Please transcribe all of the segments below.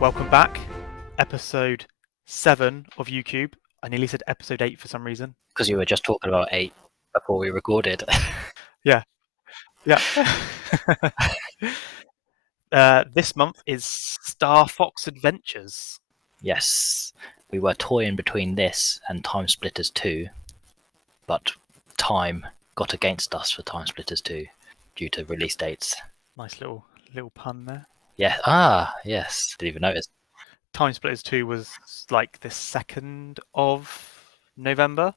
Welcome back. Episode 7 of YouCube. I nearly said episode 8 for some reason. Because you were just talking about 8 before we recorded. Yeah. This month is Starfox Adventures. Yes, we were toying between this and Time Splitters 2, but time got against us for Time Splitters 2 due to release dates. Nice little pun there. Yeah, yes, didn't even notice. Time Splitters 2 was like the 2nd of November.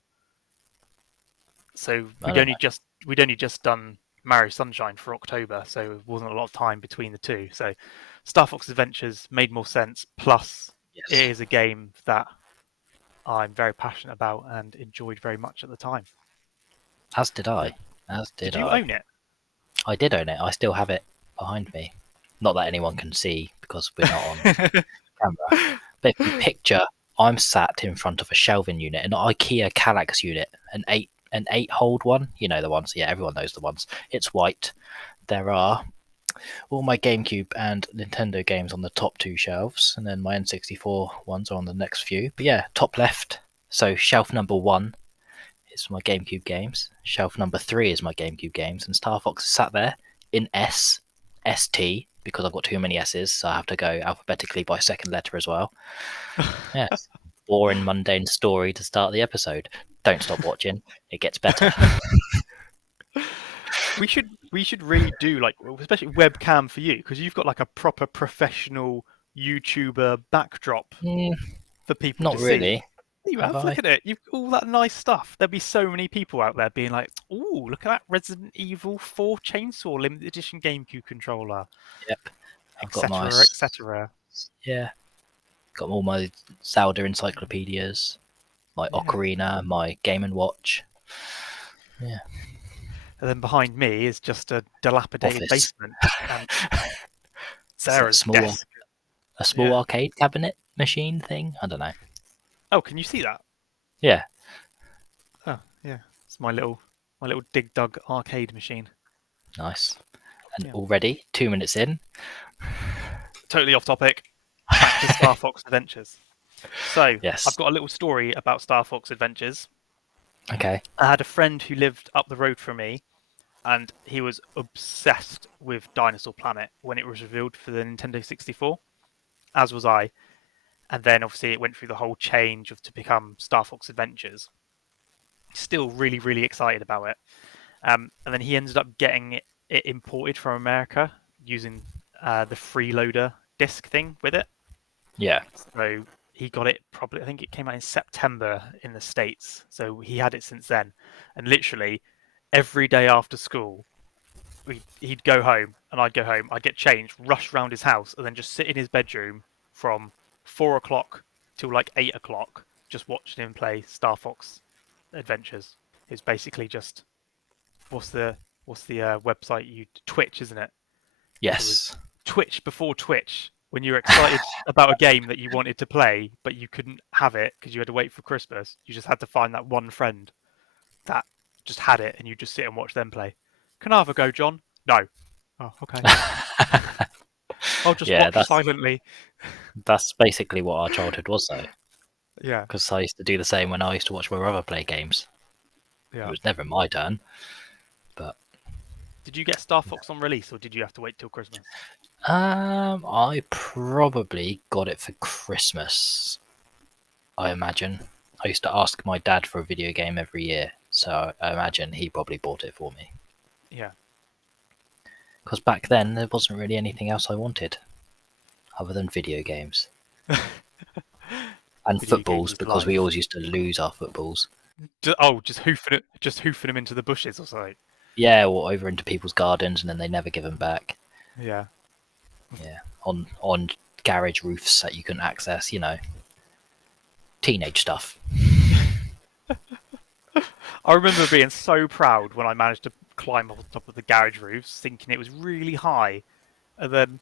So we'd only just done Mario Sunshine for October, so it wasn't a lot of time between the two. So Starfox Adventures made more sense. Plus, Yes. it is a game that I'm very passionate about and enjoyed very much at the time. As did I. Did you own it? I did own it. I still have it behind me. Not that anyone can see because we're not on camera. But if you picture, I'm sat in front of a shelving unit, an IKEA Kallax unit, an 8-hold one. You know the ones. Yeah, everyone knows the ones. It's white. There are all my GameCube and Nintendo games on the top 2 shelves, and then my N64 ones are on the next few. But yeah, top left. So shelf number 1 is my GameCube games. Shelf number 3 is my GameCube games, and Star Fox is sat there in ST, because I've got too many S's, so I have to go alphabetically by second letter as well. Yes. Boring, mundane story to start the episode. Don't stop watching. It gets better. We should really do, like, especially webcam for you, because you've got like a proper professional YouTuber backdrop for people Not to really. see. You have, look at it. You've got all that nice stuff. There'll be so many people out there being like, "Ooh, look at that Resident Evil 4 Chainsaw Limited Edition GameCube controller." Yep. I've got etc., my etc. Yeah. Got all my Zelda encyclopedias, my Ocarina, my Game & Watch. Yeah. And then behind me is just a dilapidated basement and Sarah's desk. A small arcade cabinet machine thing. I don't know. Oh, can you see that? Yeah. Oh, yeah. It's my little Dig Dug arcade machine. Nice. And already 2 minutes in. Totally off topic. Back to Starfox Adventures. So, yes. I've got a little story about Starfox Adventures. Okay. I had a friend who lived up the road from me, and he was obsessed with Dinosaur Planet when it was revealed for the Nintendo 64, as was I. And then obviously it went through the whole change to become Starfox Adventures. Still really, really excited about it. And then he ended up getting it imported from America using the freeloader disc thing with it. Yeah. So he got it probably, I think it came out in September in the States. So he had it since then. And literally every day after school, he'd go home and I'd go home. I'd get changed, rush around his house, and then just sit in his bedroom from 4 o'clock till like 8 o'clock, just watching him play Starfox Adventures. It's basically just what's the website? Twitch, isn't it? Yes. It Twitch before Twitch, when you were excited about a game that you wanted to play, but you couldn't have it because you had to wait for Christmas. You just had to find that one friend that just had it, and you just sit and watch them play. Can I have a go, John? No. Oh, okay. I'll just watch silently. That's basically what our childhood was, though. Yeah. Because I used to do the same when I used to watch my brother play games. Yeah. It was never my turn. But did you get Starfox on release, or did you have to wait till Christmas? I probably got it for Christmas, I imagine. I used to ask my dad for a video game every year, so I imagine he probably bought it for me. Yeah. Because back then, there wasn't really anything else I wanted, other than video games. And video footballs, because we always used to lose our footballs. Just hoofing them into the bushes or something. Yeah, or over into people's gardens, and then they never give them back. Yeah. Yeah, on garage roofs that you couldn't access, teenage stuff. I remember being so proud when I managed to climb up on top of the garage roofs, thinking it was really high. And then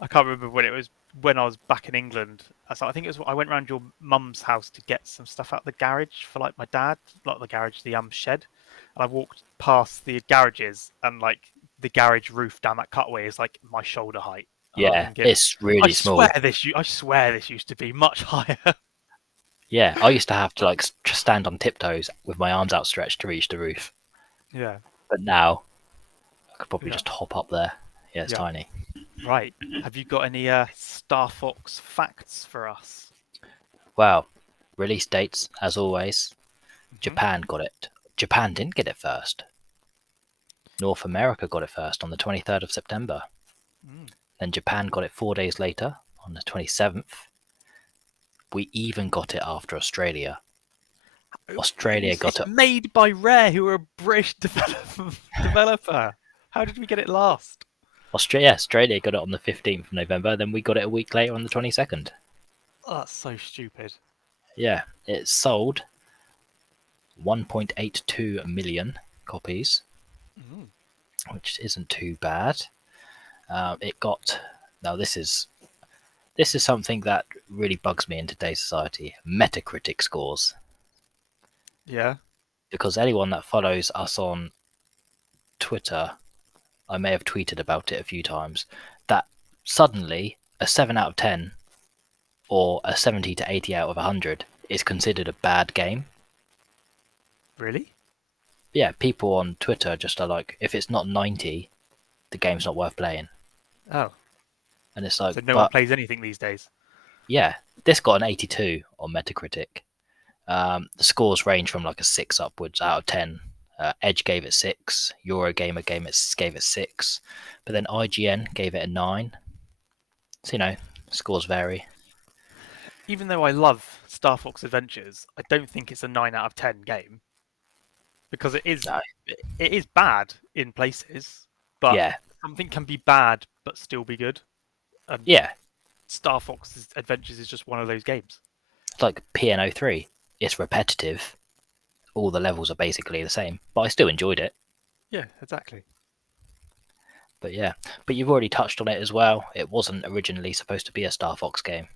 I can't remember when it was, when I was back in England. I think it was, I went around your mum's house to get some stuff out of the garage for like my dad, not the garage, the shed. And I walked past the garages, and like the garage roof down that cutaway is like my shoulder height. I Yeah, think it's I really swear small. I swear this used to be much higher. Yeah, I used to have to like stand on tiptoes with my arms outstretched to reach the roof, Yeah, but now I could probably yeah, just hop up there. Yeah, it's yeah. tiny. Right. Have you got any Star Fox facts for us? Well, release dates as always. Hmm. Japan got it. Japan didn't get it first. North America got it first on the 23rd of September. Mm. Then Japan got it 4 days later on the 27th. We even got it after Australia. Australia got It's it. made by Rare, who are a British developer. How did we get it last? Australia got it on the 15th of November. Then we got it a week later on the 22nd. Oh, that's so stupid. Yeah, it sold 1.82 million copies, Mm. which isn't too bad. It got now this is something that really bugs me in today's society: Metacritic scores. Yeah. Because anyone that follows us on Twitter, I may have tweeted about it a few times, that suddenly a 7 out of 10 or a 70 to 80 out of 100 is considered a bad game. Really? Yeah, people on Twitter just are like, if it's not 90, the game's not worth playing. Oh, And it's like, so no one but plays anything these days. yeah, this got an 82 on Metacritic. The scores range from like a 6 upwards out of 10. Edge gave it 6, Eurogamer gave it 6, but then IGN gave it a 9. So, scores vary. Even though I love Starfox Adventures, I don't think it's a 9 out of 10 game because No. it is bad in places, but Yeah, something can be bad but still be good. And yeah. Starfox Adventures is just one of those games. It's like PNO3. It's repetitive. All the levels are basically the same, but I still enjoyed it. Yeah, exactly. But yeah, but you've already touched on it as well. It wasn't originally supposed to be a Star Fox game.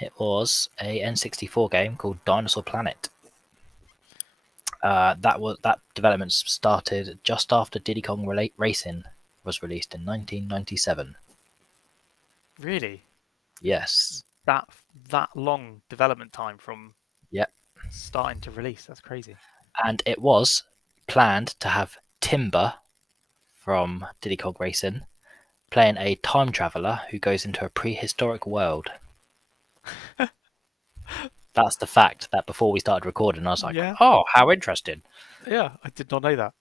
It was a N64 game called Dinosaur Planet. That development started just after Diddy Kong Racing was released in 1997. Really, Yes. that that long development time from Yep. starting to release. That's crazy. And it was planned to have Timber from Diddy Kong Racing playing a time traveler who goes into a prehistoric world. That's the fact that before we started recording, I was like, Yeah, oh, how interesting. yeah. I did not know that.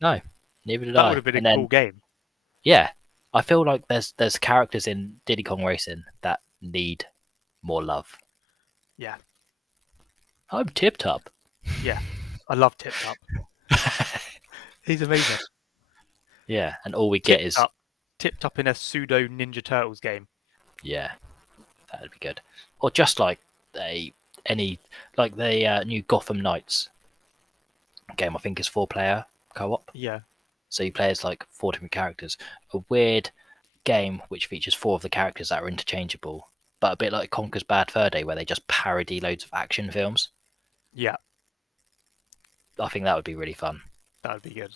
No, neither did That would I. have been a And cool then, game. yeah, I feel like there's characters in Diddy Kong Racing that need more love. Yeah, I'm Tip Top. yeah. I love Tip Top. He's amazing. Yeah, and all we get Tip is, Top, Tip Top in a pseudo Ninja Turtles game. yeah, that'd be good. Or just like a any like the new Gotham Knights game. I think is 4-player co-op. Yeah, So you play as like 4 different characters. A weird game which features 4 of the characters that are interchangeable, but a bit like Conker's Bad Fur Day, where they just parody loads of action films. yeah. I think that would be really fun. That would be good.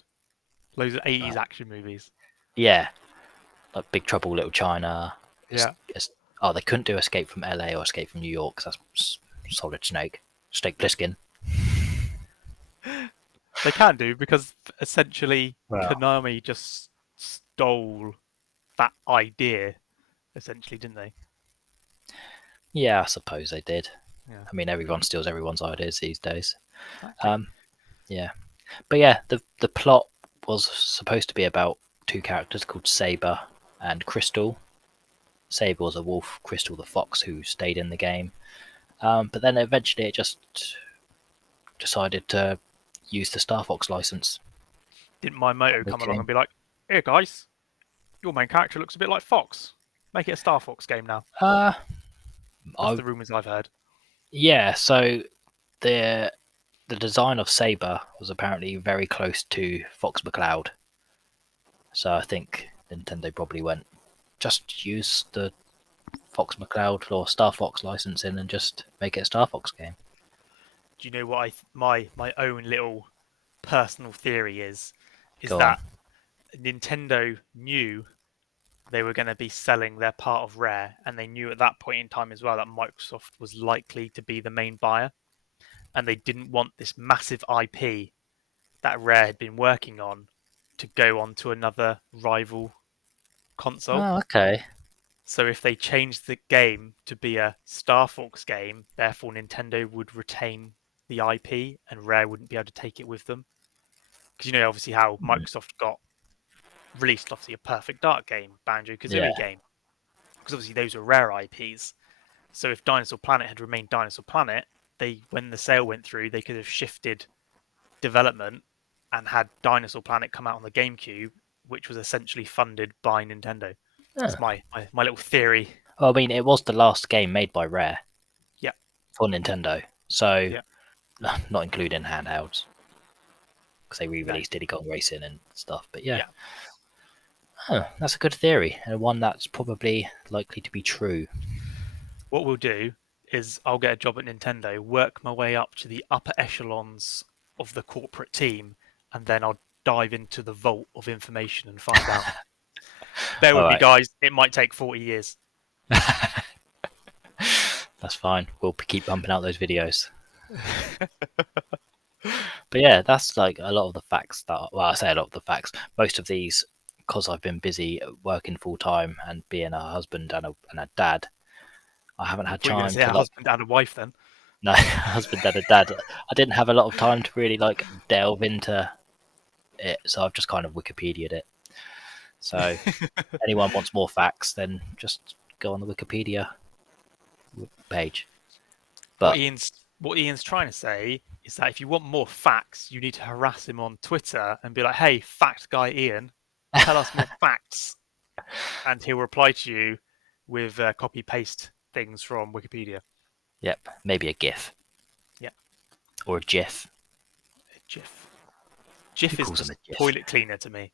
Loads of 80s Like, action movies. yeah, like Big Trouble Little China. Yeah, Oh, they couldn't do Escape from LA or Escape from New York, 'cause that's Solid Snake. Snake Plissken. they can do because essentially Well, Konami just stole that idea, essentially, didn't they? yeah, I suppose they did. Yeah, I mean, everyone steals everyone's ideas these days. exactly. Um, yeah, but yeah, the plot was supposed to be about 2 characters called Saber and Crystal. Saber was a wolf, Crystal the fox who stayed in the game. But then eventually it just decided to use the Star Fox license Didn't Miyamoto on the come along and game. be like, "Here, guys, your main character looks a bit like Fox. Make it a Star Fox game now." Uh, That's I the rumours I've heard. yeah. So the the design of Saber was apparently very close to Fox McCloud. So I think Nintendo probably went, just use the Fox McCloud or Star Fox licensing and just make it a Star Fox game. Do you know what my own little personal theory is? Is Go on. that Nintendo knew they were going to be selling their part of Rare, and they knew at that point in time as well that Microsoft was likely to be the main buyer, and they didn't want this massive IP that Rare had been working on to go on to another rival console. Oh, okay. So if they changed the game to be a Star Fox game, therefore Nintendo would retain the IP and Rare wouldn't be able to take it with them. Because you know obviously how Hmm. Microsoft got released obviously a Perfect Dark game, Banjo Yeah. Kazooie game, because obviously those were Rare IPs. So if Dinosaur Planet had remained Dinosaur Planet, they when the sale went through, they could have shifted development and had Dinosaur Planet come out on the GameCube, which was essentially funded by Nintendo. Oh. That's my little theory. Well, I mean, it was the last game made by Rare Yeah, for Nintendo, so yeah, not including handhelds because they no, re-released Diddy Kong Racing and stuff. But yeah, yeah. oh, that's a good theory and one that's probably likely to be true. What we'll do is I'll get a job at Nintendo, work my way up to the upper echelons of the corporate team, and then I'll dive into the vault of information and find out. Bear All with me, right, guys. It might take 40 years. that's fine. We'll keep pumping out those videos. But yeah, that's like a lot of the facts that, well, I say a lot of the facts. Most of these, because I've been busy working full time and being a husband and a dad, I haven't had We're going to time say to a like, husband and a wife then. no, husband and a dad. I didn't have a lot of time to really like delve into it, so I've just kind of Wikipedia'd it. So anyone wants more facts, then just go on the Wikipedia page. What But Ian's what Ian's trying to say is that if you want more facts, you need to harass him on Twitter and be like, "Hey, fact guy Ian, tell us more facts," and he'll reply to you with copy paste things from Wikipedia. yep, maybe a GIF Yeah, or a GIF. GIF. Who GIF is calls them just a GIF? toilet cleaner to me.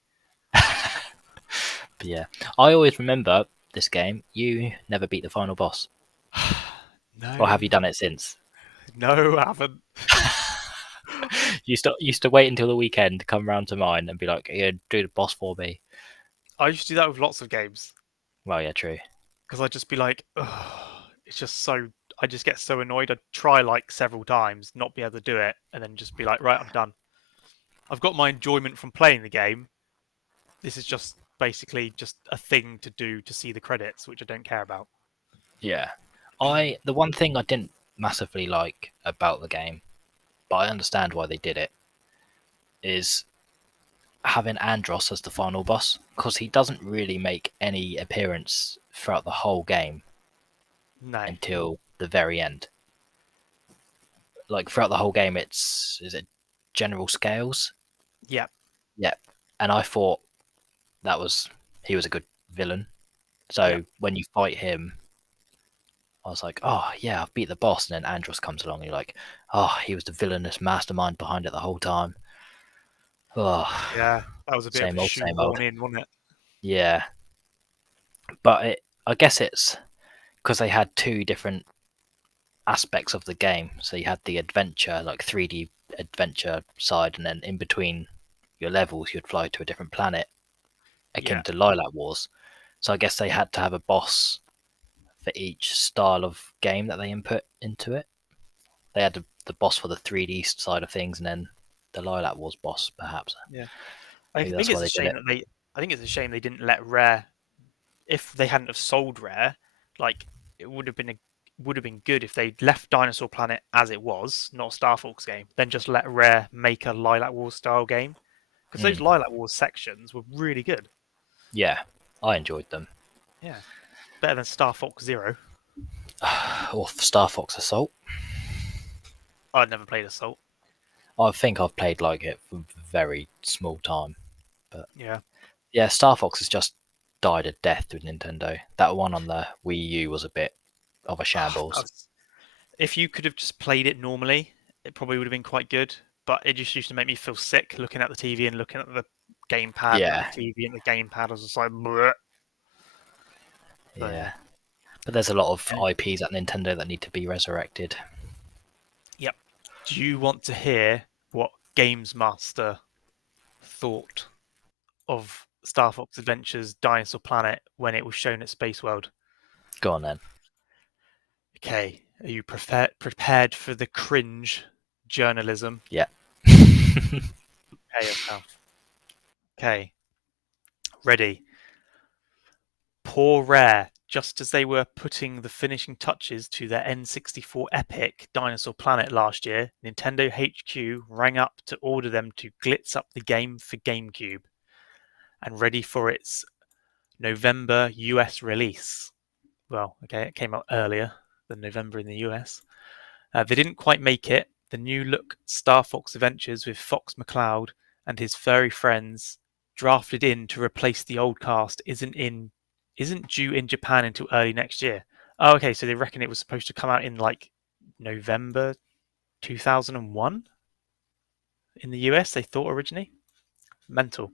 But yeah, I always remember this game. You never beat the final boss, or have you No, done it since? no, I haven't. Used to wait until the weekend to come round to mine and be like, "Yeah, do the boss for me." I used to do that with lots of games Well, yeah, true. because I'd just be like, "Ugh," it's just so. I just get so annoyed. I'd try like several times, not be able to do it, and then just be like, right, I'm done. I've got my enjoyment from playing the game. This is just basically just a thing to do to see the credits, which I don't care about. Yeah, the one thing I didn't massively like about the game, but I understand why they did it, is having Andros as the final boss because he doesn't really make any appearance throughout the whole game No. until the very end. Like throughout the whole game, it's is it General Scales? Yeah. Yep. And I thought that was he was a good villain. Yeah. So when you fight him, I was like, oh yeah, I've beat the boss, and then Andros comes along, and you're like, oh, he was the villainous mastermind behind it the whole time. Oh, Yeah. That was a bit of a same old. shoehorn in, wasn't it? Yeah, but I guess it's because they had two different aspects of the game. So you had the adventure, like 3D adventure side, and then in between your levels, you'd fly to a different planet, akin Yeah. to Lilac Wars. So I guess they had to have a boss for each style of game that they input into it. They had the boss for the 3D side of things, and then the Lilac Wars boss, perhaps. Yeah. I Maybe think that's why it's a they did shame it. that they. I think it's a shame they didn't let Rare. If they hadn't have sold Rare, like it would have been good if they'd left Dinosaur Planet as it was, not a Star Fox game, then just let Rare make a Lilac Wars style game because those Mm. Lilac Wars sections were really good. Yeah, I enjoyed them. Yeah, better than Star Fox Zero. Or Star Fox Assault. I'd never played Assault. I think I've played like it for a very small time, but Yeah. yeah, Star Fox has just died a death with Nintendo. That one on the Wii U was a bit of a shambles. If you could have just played it normally, it probably would have been quite good. But it just used to make me feel sick looking at the TV and looking at the gamepad and at the Yeah, TV and the gamepad. I was just like, bleh. So yeah. yeah. But there's a lot of Yeah. IPs at Nintendo that need to be resurrected. Yep. Do you want to hear what Games Master thought of Star Fox Adventures Dinosaur Planet when it was shown at Space World? Go on then. Okay, are you prepared for the cringe journalism? Yeah. Prepare yourself. Okay, ready. Poor Rare, just as they were putting the finishing touches to their N64 epic Dinosaur Planet last year, Nintendo HQ rang up to order them to glitz up the game for GameCube and ready for its November US release. Well, okay, it came out earlier than November in the US. They didn't quite make it. The new look Starfox Adventures with Fox McCloud and his furry friends drafted in to replace the old cast isn't due in Japan until early next year. Oh, okay, so they reckon it was supposed to come out in like November 2001 in the US, they thought originally. Mental.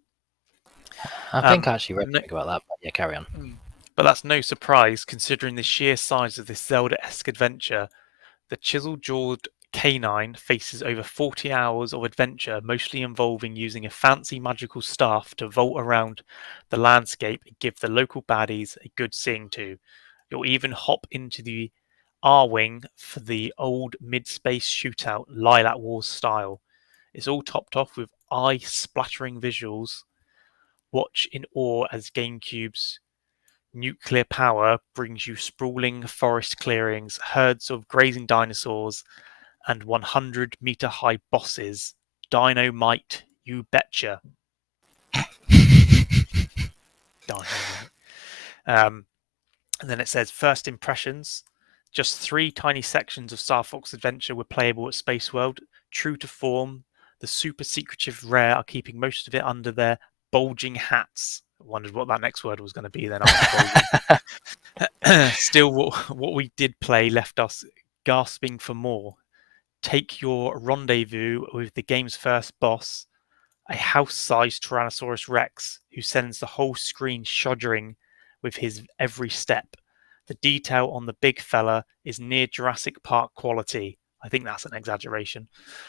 I think I actually read No, something about that, but yeah, carry on. but that's no surprise considering the sheer size of this Zelda-esque adventure. The chisel-jawed canine faces over 40 hours of adventure, mostly involving using a fancy magical staff to vault around the landscape and give the local baddies a good seeing to. You'll even hop into the R-Wing for the old mid-space shootout Lilac Wars style. It's all topped off with eye-splattering visuals. Watch in awe as GameCube's nuclear power brings you sprawling forest clearings, herds of grazing dinosaurs, and 100-meter high bosses. Dynamite, you betcha. Dynamite. And then it says first impressions. Just 3 tiny sections of Star Fox Adventure were playable at Space World. True to form, the super secretive Rare are keeping most of it under their bulging hats. I wondered what that next word was going to be then after bulging. Still, what we did play left us gasping for more. Take your rendezvous with the game's first boss, a house-sized Tyrannosaurus Rex who sends the whole screen shuddering with his every step. The detail on the big fella is near Jurassic Park quality. I think that's an exaggeration.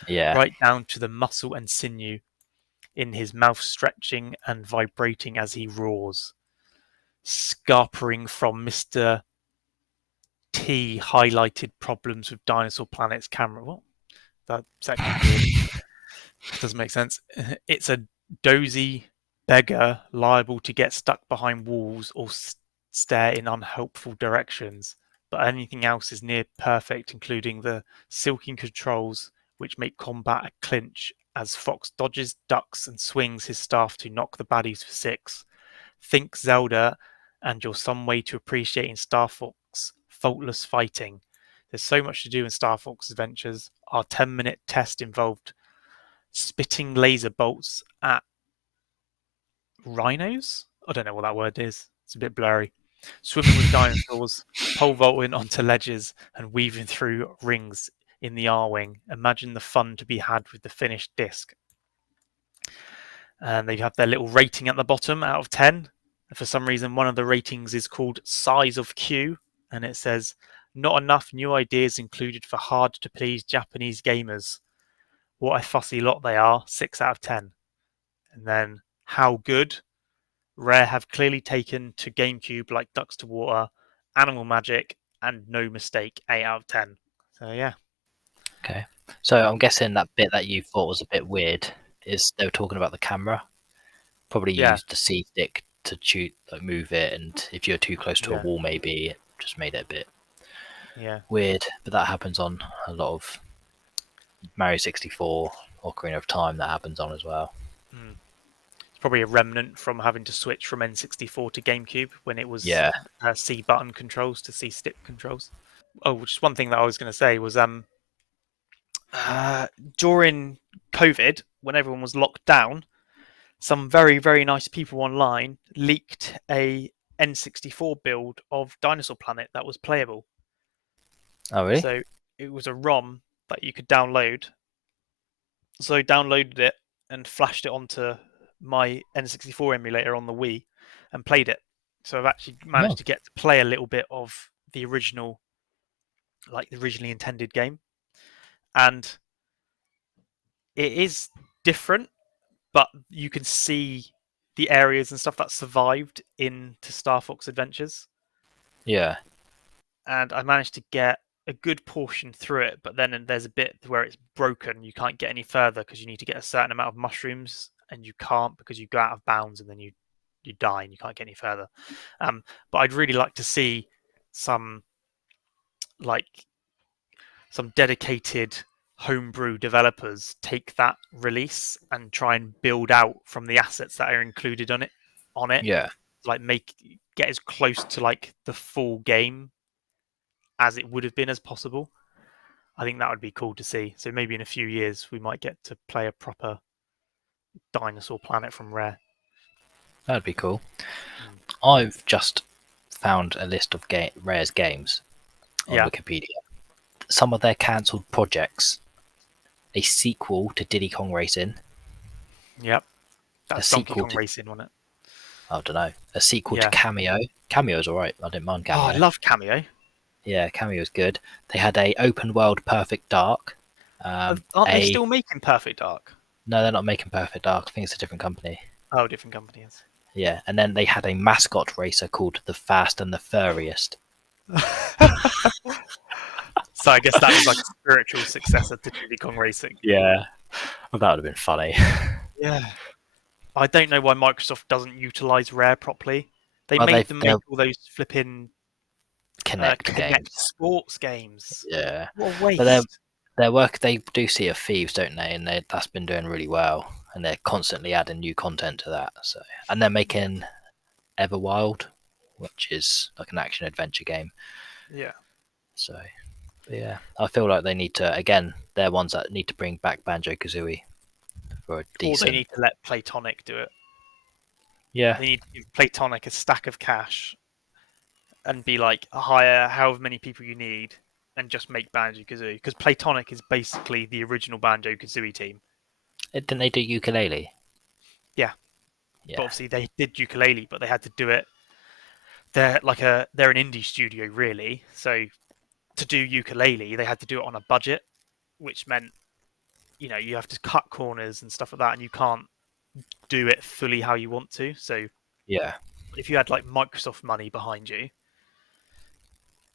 Yeah. Right down to the muscle and sinew in his mouth stretching and vibrating as he roars. Scarpering from Mr. T highlighted problems with Dinosaur Planet's camera. What? That section's weird. Doesn't make sense. It's a dozy beggar liable to get stuck behind walls or stare in unhelpful directions. But anything else is near perfect, including the silky controls, which make combat a clinch as Fox dodges, ducks, and swings his staff to knock the baddies for 6. Think Zelda, and you're some way to appreciating Star Fox faultless fighting. There's so much to do in Star Fox Adventures. Our 10-minute test involved spitting laser bolts at rhinos? I don't know what that word is. It's a bit blurry. Swimming with dinosaurs, pole vaulting onto ledges, and weaving through rings in the R-Wing. Imagine the fun to be had with the finished disc. And they have their little rating at the bottom out of 10. For some reason, one of the ratings is called Size of Q, and it says, not enough new ideas included for hard to please Japanese gamers. What a fussy lot they are, 6 out of 10. And then, how good? Rare have clearly taken to GameCube like ducks to water, animal magic, and no mistake, 8 out of 10. So, yeah. Okay. So I'm guessing that bit that you thought was a bit weird is they were talking about the camera. Probably Yeah. used the C stick to shoot, like move it, and if you're too close to a Yeah. wall, maybe it just made it a bit Yeah. weird. But that happens on a lot of Mario 64 Ocarina of Time. That happens on as well. Mm. It's probably a remnant from having to switch from N64 to GameCube when it was Yeah. C button controls to C stick controls. Oh, just one thing that I was going to say was during COVID, when everyone was locked down, some very, very nice people online leaked a N64 build of Dinosaur Planet that was playable. Oh really? So it was a ROM that you could download. So I downloaded it and flashed it onto my N64 emulator on the Wii and played it. So I've actually managed No. to get to play a little bit of the original, like the originally intended game. And it is different, but you can see the areas and stuff that survived into Starfox Adventures, Yeah. and I managed to get a good portion through it. But then there's a bit where it's broken. You can't get any further because you need to get a certain amount of mushrooms, and you can't because you go out of bounds, and then you die and you can't get any further. But I'd really like to see some like some dedicated homebrew developers take that release and try and build out from the assets that are included on it, Yeah. like get as close to like the full game as it would have been as possible. I think that would be cool to see. So maybe in a few years we might get to play a proper Dinosaur Planet from Rare. That'd be cool. Mm. I've just found a list of Rare's games on Yeah. Wikipedia. Some of their cancelled projects: a sequel to Diddy Kong Racing, Yep. a That's Donkey sequel Kong to Racing, wasn't it? I don't know, a sequel to Yeah. Cameo. Cameo's alright. I didn't mind Oh, I Cameo. love Cameo. Yeah, Cameo's good. They had a open world Perfect Dark. Aren't they still making Perfect Dark? No, they're not making Perfect Dark. I think it's a different company. Oh, different companies. Yeah, and then they had a mascot racer called the Fast and the Furriest. So I guess that was like a spiritual successor to Diddy Kong Racing. Yeah, well, that would have been funny. Yeah. I don't know why Microsoft doesn't utilize Rare properly. They Well, made them make they're all those flipping Connect Connect games. sports games. Yeah, What a but waste. their work, they do Sea of Thieves, don't they? And that's been doing really well, and they're constantly adding new content to that. So, and they're making Everwild, which is like an action adventure game. Yeah. So, but yeah, I feel like they need to, again, they're ones that need to bring back Banjo Kazooie for a Or decent. they need to let Playtonic do it. Yeah, They need to give Playtonic a stack of cash and be like, hire however many people you need and just make Banjo Kazooie. Because Playtonic is basically the original Banjo Kazooie team. didn't they do Ukulele? Yeah. But Yeah, obviously they did ukulele, but they had to do it. They're an indie studio really, so to do ukulele they had to do it on a budget, which meant you have to cut corners and stuff like that, and you can't do it fully how you want to. So yeah, if you had like Microsoft money behind you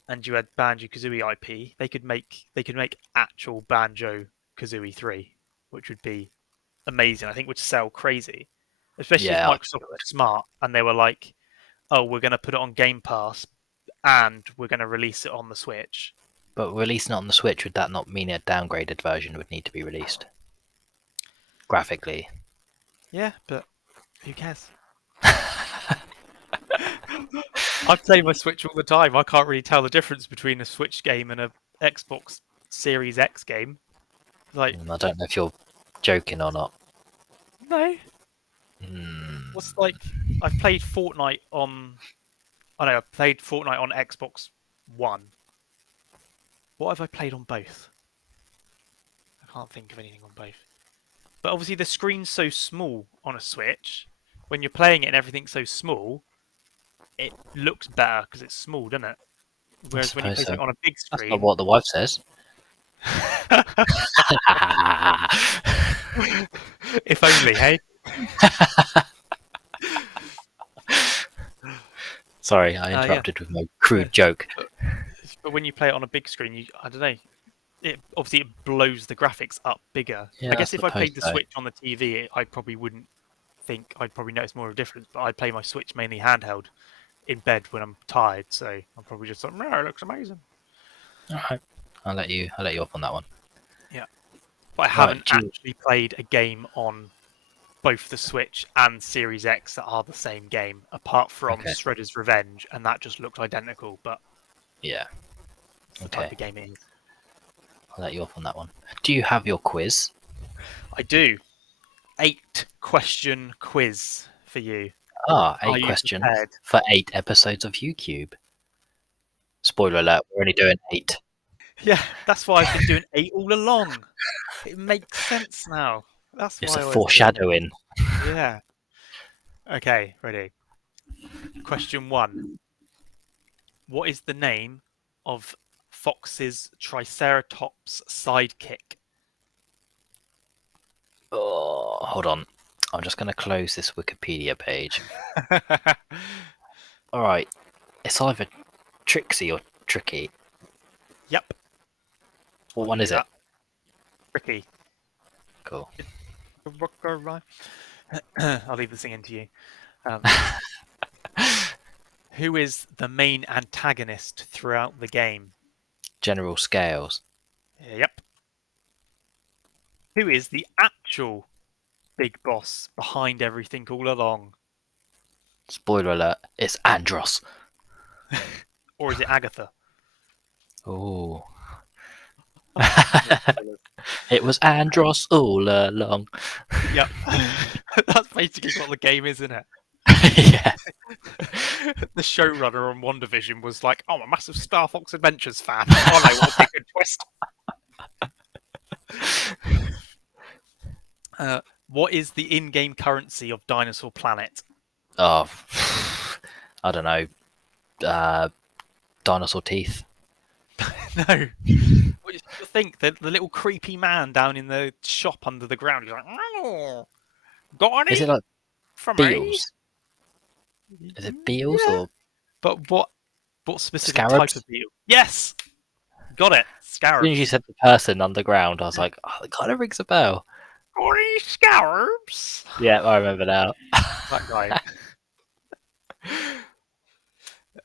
and you had Banjo Kazooie IP, they could make actual Banjo Kazooie 3, which would be amazing. I think would sell crazy, especially if yeah. Microsoft were smart and they were like, oh, we're going to put it on Game Pass and we're going to release it on the Switch. But releasing it on the Switch, would that not mean a downgraded version would need to be released graphically? Yeah, but who cares? I play my Switch all the time. I can't really tell the difference between a Switch game and a Xbox Series X game. Like, I don't know if you're joking or not. no. Hmm. What's like? I've played Fortnite on. I know I've played Fortnite on Xbox One. What have I played on both? I can't think of anything on both. But obviously the screen's so small on a Switch. When you're playing it and everything's so small, it looks better because it's small, doesn't it? I Whereas when you play suppose so. something on a big That's not screen, what the wife says. if only, hey. Sorry, I Yeah. interrupted with my crude joke. But when you play it on a big screen, I don't know. It blows the graphics up bigger. Yeah, I I guess if I suppose played the so. Switch on the TV, I probably wouldn't think I'd probably notice more of a difference. But I play my Switch mainly handheld in bed when I'm tired, so I'm probably just like, no, it looks amazing. All right, I'll let you off on that one. Yeah, but I Right, haven't actually played a game on both the Switch and Series X that are the same game, apart from okay, Shredder's Revenge, and that just looked identical. But yeah, it's the okay, type of game it is. I'll let you off on that one. Do you have your quiz? I do. 8-question quiz for you. Ah, Are 8 you questions prepared? for 8 episodes of YouCube. Spoiler alert, we're only doing 8. Yeah, that's why I've been doing 8 all along. It makes sense now. That's It's why a I was doing it. foreshadowing. Yeah. Okay, ready. Question 1. What is the name of Fox's Triceratops sidekick? Oh, hold on. I'm just going to close this Wikipedia page. All right, it's either Trixie or Tricky. Yep. What I'll one give you is it? that. Tricky. Cool. I'll leave the singing to you. Who is the main antagonist throughout the game? General Scales. Yep. Who is the actual big boss behind everything all along? Spoiler alert, it's Andros. Or is it Agatha? Oh. No spoilers. It was Andros all along. Yep. That's basically what the game is, isn't it? Yeah. The showrunner on WandaVision was like, "Oh, I'm a massive Starfox Adventures fan. Oh no, what a good twist!" What is the in-game currency of Dinosaur Planet? Oh, I don't know. Dinosaur teeth. No. What you think? The little creepy man down in the shop under the ground. He's like, "Oh, got Is any it like for me?" beetles? Is it beetles Yeah. or But what specific type scarabs? of beetle? Yes, got it. As soon as you Scarabs. said the person underground, I was like, oh, it kind of rings a bell. Got any scarabs? Yeah, I remember now. That guy.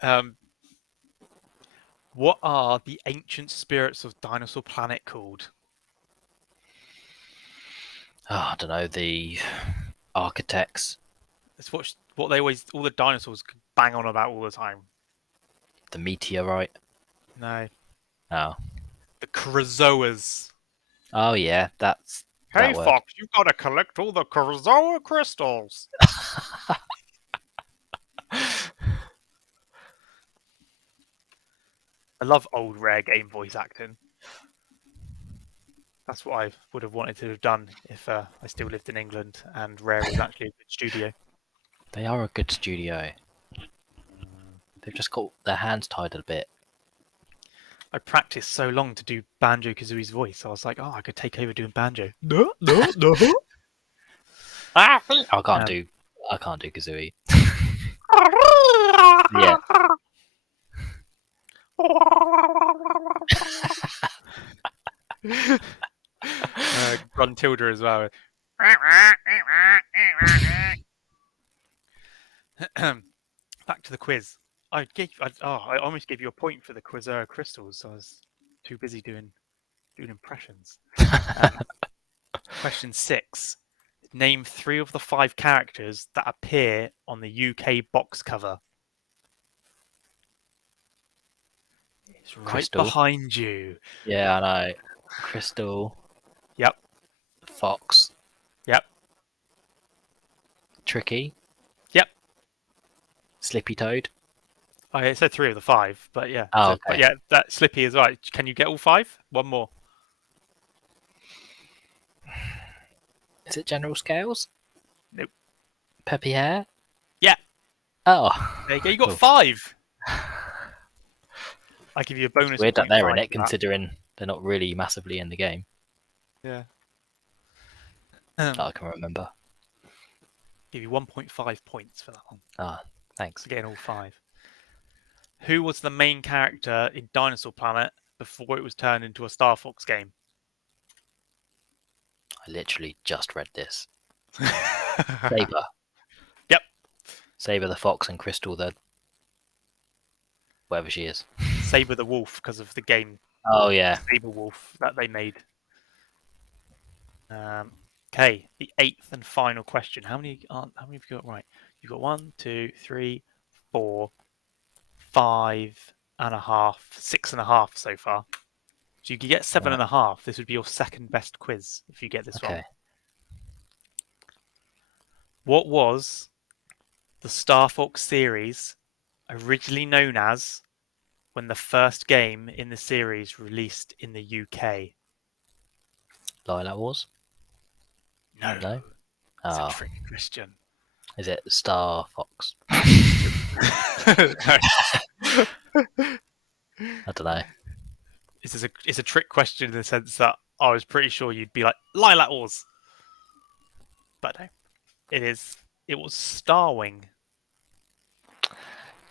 Um, what are the ancient spirits of Dinosaur Planet called? Oh, I don't know, the architects, It's what they always all the dinosaurs bang on about all the time. the meteorite. No, Oh, the Krazoas. oh yeah, that's Hey that word. Fox, you've got to collect all the Krazoa crystals. I love old rare game voice acting. That's what I would have wanted to have done if I still lived in England and Rare was actually a good studio. They are a good studio. They've just got their hands tied a bit. I practiced so long to do Banjo Kazooie's voice. I was like, oh, I could take over doing Banjo. No, no, no. I can't Um, do. I can't do Kazooie. Yeah. Gruntilda as well. Back to the quiz. I almost gave you a point for the Quizera crystals. So I was too busy doing impressions. Question 6. Name 3 of the 5 characters that appear on the UK box cover. It's right Crystal. behind you. Yeah, I know. Crystal. Yep. Fox. Yep. Tricky. Yep. Slippy Toad. I said 3 of the 5, but yeah. Oh, So, okay. but yeah, that Slippy is right. Can you get all 5? One more. Is it General Scales? Nope. Peppy Hair? Yeah. Oh. There you go. You got Cool. 5. I give you a bonus Weird that point. they're in 5 it, for that. considering they're not really massively in the game. Yeah. That I can remember. Give you 1.5 points for that one. Ah, thanks. For getting all 5. Who was the main character in Dinosaur Planet before it was turned into a Star Fox game? I literally just read this. Saber. Yep. Saber the fox and Crystal the whatever she is. Saber the Wolf, because of the game Oh yeah. Saber Wolf that they made. Okay, the 8th and final question. How many have you got right? You've got 1, 2, 3, 4, 5.5, 6.5 so far. So you could get 7.5. This would be your second best quiz if you get this Okay. wrong. What was the Star Fox series originally known as when the first game in the series released in the UK? Lilac Wars? No. No? It's a Oh. trick question. Is it Star Fox? No. I don't know. It's a trick question in the sense that I was pretty sure you'd be like Lilac Wars, but no. It was Starwing.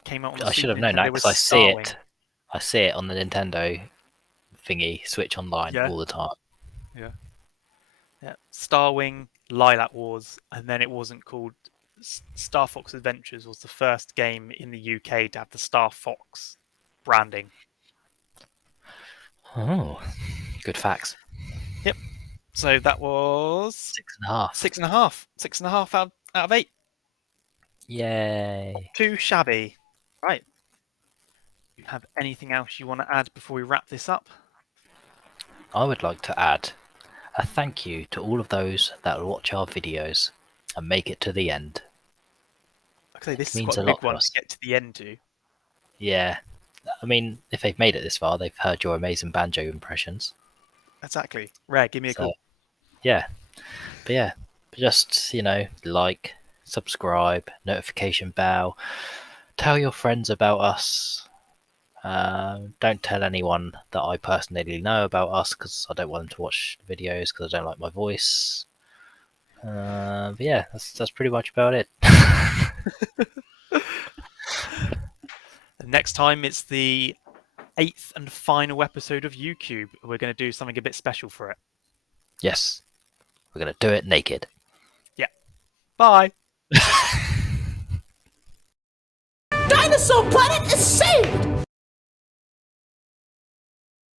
Came out on the I should Super have known that Nintendo because with I see Starwing. it. I see it on the Nintendo thingy Switch Online Yeah, all the time. yeah, yeah. Starwing, Lilac Wars, and then it wasn't called Starfox Adventures. Was the first game in the UK to have the Star Fox branding. Oh, good facts. Yep. So that was 6.5. 6.5. 6.5 out of 8. Yay. Too shabby. Right. You have anything else you want to add before we wrap this up? I would like to add a thank you to all of those that watch our videos and make it to the end. Okay, this It is means quite a a lot big to one to us. get to the end to. Yeah. I mean, if they've made it this far, they've heard your amazing banjo impressions. Exactly. Rare, give me a So, call. yeah. But yeah, just, like, subscribe, notification bell, tell your friends about us. Don't tell anyone that I personally know about us because I don't want them to watch the videos because I don't like my voice. But yeah, that's pretty much about it. And next time it's the 8th and final episode of YouCube. We're going to do something a bit special for it. Yes, we're gonna do it naked. Yeah. Bye. Dinosaur Planet is saved!